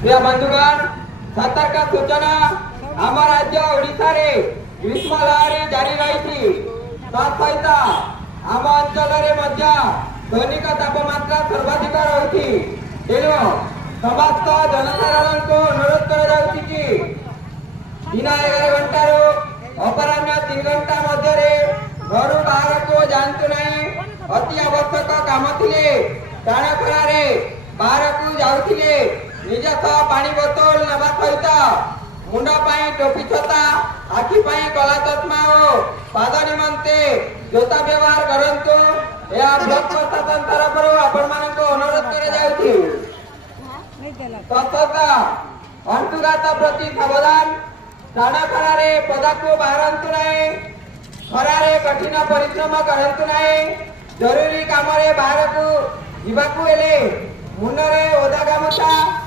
प्रिय बंधुगण, सतर्क सूचना आम राज्य ओडिशा रे ग्रीष्म लहरी जारी रही सहित आम अंचल दैनिक तापमात्रा सर्वाधिक रही तेणु समस्त जनसाधारण को अनुरोध कर दिन 11 घंटार अपराह 3 घंटा मध्य घर बाहर को जातु नहीं। अति आवश्यक काम थे टाण खरार बाहर को जाऊे निज सह पानी बोतल नेबा सहित मुंड टोपी छता आखि कला चश्मा और पाद निमंते जोता व्यवहार करंतु। यह ब्लॉक प्रशासन तरफ आपण मानक अनुरोध कर अंशुघात प्रति सावधान। टाण खरार पदा को बाहरतु नहीं, खरारे कठिन परिश्रम करंतु नहीं। जरूरी काम बाहर को जावाक मुंडे ओदा गामुछा